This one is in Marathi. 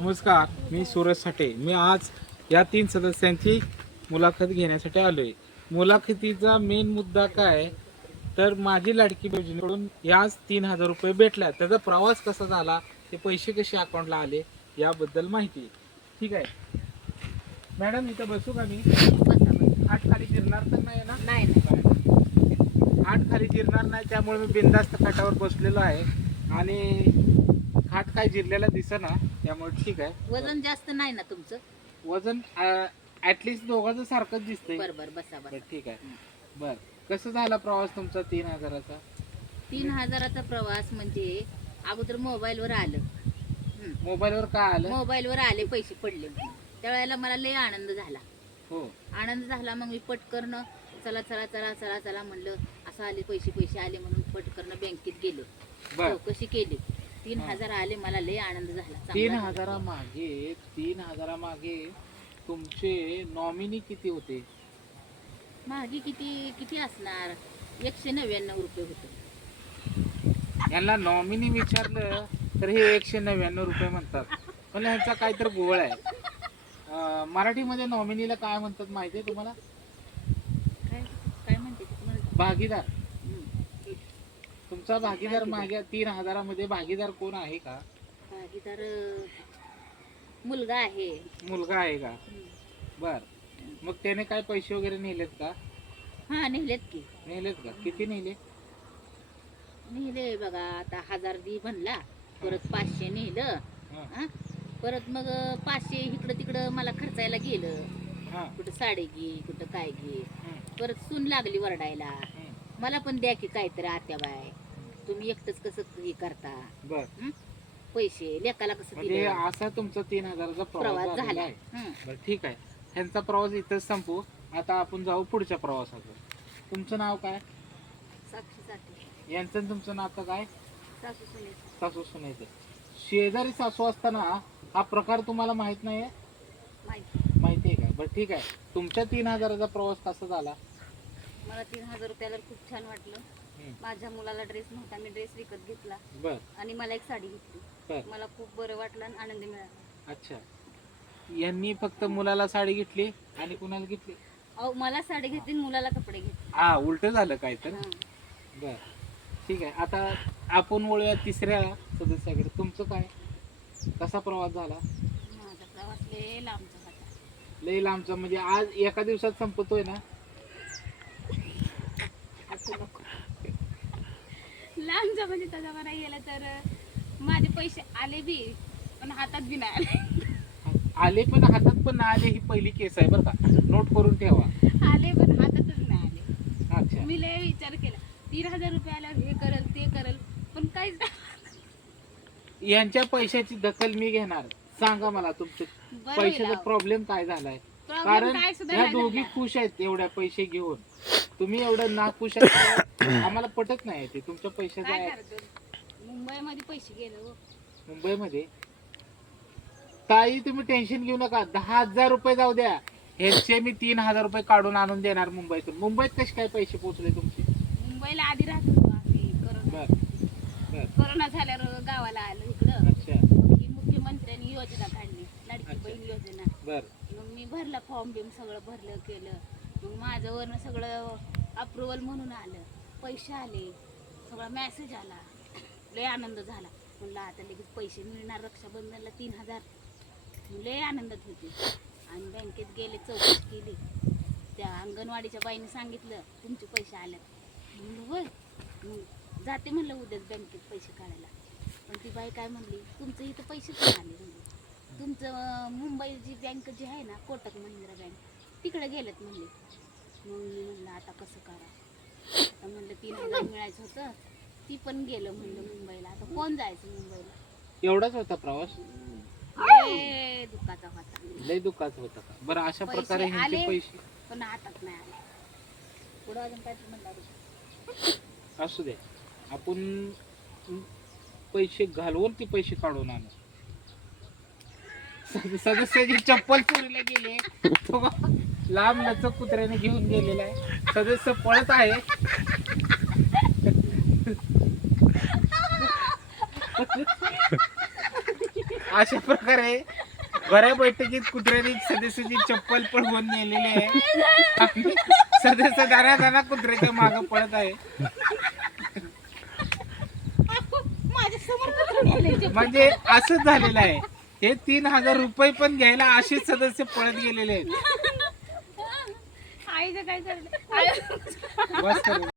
नमस्कार, मी सूरज साठे. मी आज या 3 सदस्यांची मुलाखत घेण्यासाठी आलो आहे. मुलाखतीचा मेन मुद्दा काय तर माझी लाडकी बहिणीकडून याच 3,000 रुपये भेटल्या. त्याचा प्रवास कसा झाला, ते पैसे कसे अकाउंटला आले याबद्दल माहिती. ठीक आहे मॅडम, इथं बसू का मी? आठ खाली जिरणार तर नाही ना? नाही. आठ खाली जिरणार नाही, त्यामुळे मी बिनधास्त खाटावर बसलेलो आहे आणि खाट काय जिरलेला दिसेना, त्यामुळे ठीक आहे. वजन जास्त नाही ना तुमचं? वजन ऍटलिस्ट दोघांचं सारखंच दिसतंय. बरोबर, बसा बसा. ठीक आहे. बर, कसं झाला प्रवास तुमचा 3,000चा? 3,000चा प्रवास म्हणजे अगोदर मोबाईलवर आलं. मोबाईलवर काय आलं? मोबाईलवर आले, पैसे पडले. त्यावेळेला मला लय आनंद झाला. हो, आनंद झाला. मग मी पटकन चला चला चला चला चला म्हणलं, असं आले पैसे आले म्हणून पटकन बँकेत गेले, चौकशी केली. 3,000 आले, मला लय आनंद झाला. 3,000 मागे तुमचे नॉमिनी किती होते? मागे किती असणार? 199 रुपये होते. यांना नॉमिनी विचारलं तर हे 199 रुपये म्हणतात. पण ह्यांचा काहीतरी गोळ आहे. मराठीमध्ये नॉमिनीला काय म्हणतात माहिती आहे तुम्हाला? काय म्हणते तुम्हाला? भागीदार. तुमचा भागीदार मागे 3,000 मध्ये भागीदार कोण आहे का? भागीदार मुलगा आहे. मुलगा आहे का? बर, मग त्याने काय पैसे वगैरे नेलेत का? हा, नेलेत की. नेलेत का? किती नेले? नेले बघा, आता 1,000 दी म्हणला, परत 500 नेलं. हा, परत मग 500 इकडं तिकडं मला खर्चायला गेलं. कुठं साडी घे, कुठं काय घे. परत सून लागली वरडायला, मला पण द्या की काहीतरी आत्याबाई, तुम्ही एकटंच कसं हे करता? बर, पैसे लेकाला कसं म्हणजे दिलं? असा तुमचा 3,000चा प्रवास प्रवास झाला. झाला. बर, ठीक आहे. ह्यांचा प्रवास इथंच संपू. आता आपण जाऊ पुढच्या प्रवासाकडे. तुमचं नाव काय? साक्षीसाठी. यांचं आणि तुमचं नातं काय? सासू सुनेचं. सासू सुनेचं. शेजारी सासू असताना हा प्रकार तुम्हाला माहित नाही? माहिती. माहिती आहे का? बरं, ठीक आहे. तुमच्या 3,000चा प्रवास कसा झाला? मला 3,000 रुपयाला खूप छान वाटलं. माझ्या मुलाला ड्रेस नव्हता, मी ड्रेस विकत घेतला. बर, आणि मला एक साडी घेतली. बर, मला खूप बरं वाटलं आणि आनंद मिळाला. अच्छा. यांनी फक्त मुलाला साडी घेतली आणि कुणाला घेतली? अहो, मला साडी घेतली आणि मुलाला कपडे घेतले. हा, उलट झालं काय तर. हा. बर, ठीक आहे. आता आपण वळूया तिसऱ्या सदस्याकडे. तुमचं काय, कसा प्रवास झाला? माझा प्रवास लय लांबचा होता. लई लांबचा म्हणजे आज एका दिवसात संपतोय ना? लांबचा म्हणजे तसा बरा गेला तर माझे पैसे आले बी पण हातात बी नाही आले. आले पण हातात पण नाही आले, ही पहिली केस आहे बरं का, नोट करून ठेवा. आले पण हातातच नाही आले. अच्छा. मी लय विचार केला, 3,000 रुपये आल्यावर हे करल ते करल, पण काहीच नाही. यांच्या पैशाची दखल मी घेणार. सांगा मला तुमचं बरं पैशाचा होईल. प्रॉब्लेम काय झालाय? Problem कारण काय सुद्धा ह्या नाही दोघी झाला. खुश आहेत एवढ्या पैसे घेऊन. तुम्ही एवढं नाखुश आहेत, आम्हाला पटत नाही ते तुमच्या पैशाचं काय आहे. करतो, मुंबईमध्ये पैसे गेले हो. मुंबईमध्ये ताई तुम्ही टेन्शन घेऊ नका. 10,000 रुपये जाऊ द्या, ह्याचे मी 3,000 रुपये काढून आणून देणार मुंबईतून. मुंबईत कसे काय पैसे पोहोचले तुमचे? मुंबईला आधी राहत होतो आम्ही. बर, बर, कोरोना झाल्यावर गावाला आलो इकडं. अच्छा. मग ही मुख्यमंत्र्यांनी योजना काढली, लाडकी अच्छा. बहीण योजना. बर, मग मी भरला फॉर्म बिम सगळं भरलं केलं. मग माझ्यावरनं सगळं अप्रुव्हल म्हणून आलं, पैसे आले, सगळा मेसेज आला. लय आनंद झाला. म्हणलं आता लगेच पैसे मिळणार रक्षाबंधनला 3,000. लय आनंदात होते. आणि बँकेत गेले, चौकशी केली. त्या अंगणवाडीच्या बाईने सांगितलं तुमचे पैसे आले. म्हणलं होय, मग जाते म्हणलं उद्याच बँकेत पैसे काढायला. पण ती बाई काय म्हणली, तुमचं इथं पैसेच नाही आले म्हणली. तुमचं मुंबईची बँक जी आहे ना, कोटक महिंद्रा बँक, तिकडे गेलेत म्हणले. मग मी म्हणलं आता कसं करा. आता म्हणलं 3,000 मिळायचं होतं, ती पण गेलं म्हणलं मुंबईला. आता कोण जायचं मुंबईला? एवढाच होता प्रवास? लय दुःखाचा होता. लय दुःखाचं होतं का? बरं, अशा पैसे प्रकारे ह्यांचे आले. पैसे पण हातात नाही आले. पुढं अजून काय म्हणलं? असू दे, आपण पैसे घालवून ते पैसे काढून आणू. सदस्याची चप्पल चोरीला गेले, तो लांब लचक कुत्र्याने घेऊन गेलेला आहे. सदस्य पळत आहे. अशा प्रकारे बऱ्या बैठकीत कुत्र्याने सदस्याची चप्पल पळवून नेलेली आहे आणि सदस्य दाना कुत्र्याच्या मागे पळत आहे. माझ्या समोर कुठून आले ते? म्हणजे असंच झालेलं आहे. हे 3,000 रुपये पण घ्यायला असेच सदस्य पळत गेलेले आहेत. आईचं काय चाललंय? बस करू.